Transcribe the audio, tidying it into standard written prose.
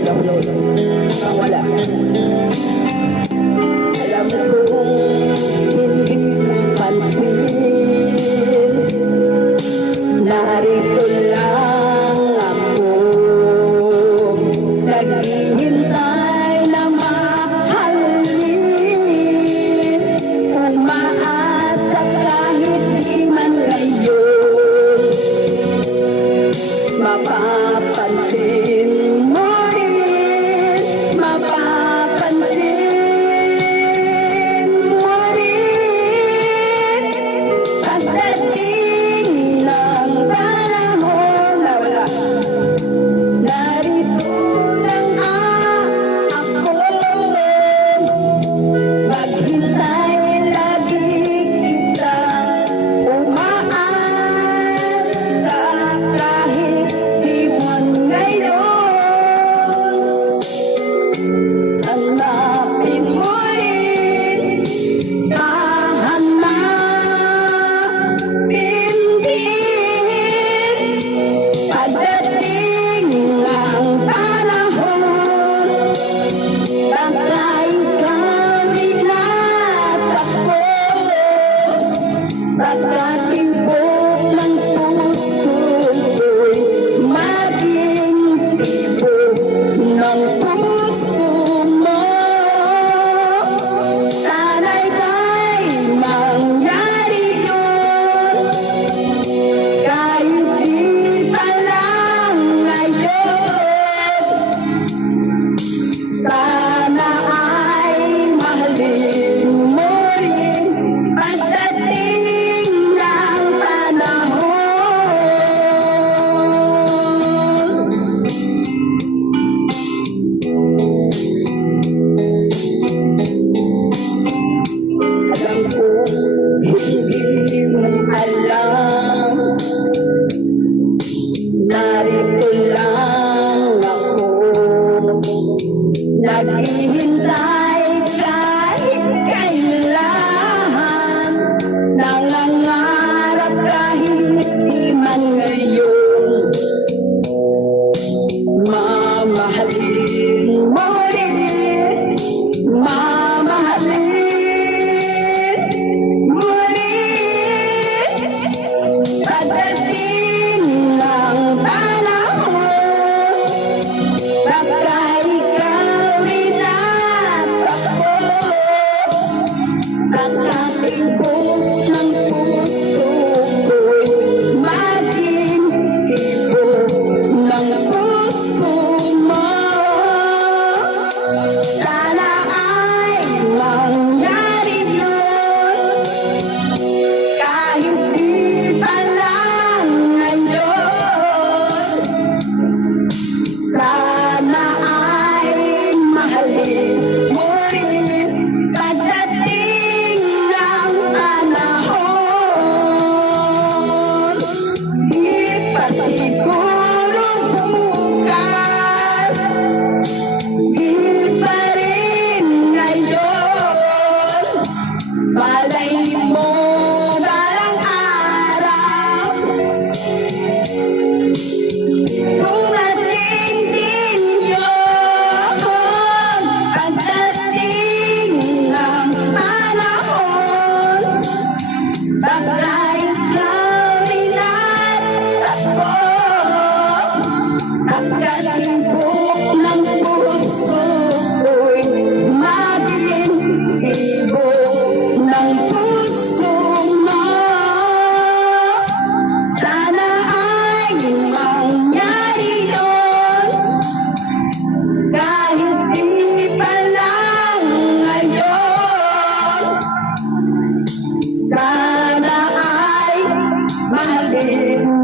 upload. Wala. Alam kong hindi mo pansin, narito lang ako, naghihintay na mahalin, umaasa kahit di man ngayon mapapansin mo rin, mapapansin mo rin pagdating ng panahon na wala. Narito lang ako, maghintay lagi kita, umaasa kahit di man ngayon. Hanapin mo rin, hahanapin din pagdating ng panahon, baka ikaw rin at ako, baka tibok ng puso ko'y maging tibok ng puso mo. Sana'y may mangyari yun, kahit di pa lang ngayon. Sana ay mahalin mo rin pagdating ng panahon. Alam ko hindi mo alam, narito lang ako, naghihintay kahit kailan, nangangarap kahit di man ngayon, mamahalin mo rin, mamahalin mo rin pagdating ng panahon, baka ikaw rin at ako, baka tibok ng puso ko'y maging tibok ng puso mo. Sana ay mangyari yun, kahit di pa lang ngayon. Sana ay mahalin mo rin pagdating ng panahon. Di pa siguro bukas, di pa rin ngayon, malay mo balang araw, dumating din yun, pagdating ng panahon, baka ikaw rin at ako, baka tibok ng puso ko'y maging tibok ng puso mo. Sana ay mangyari yun, kahit di pa lang ngayon. Sana ay mahalin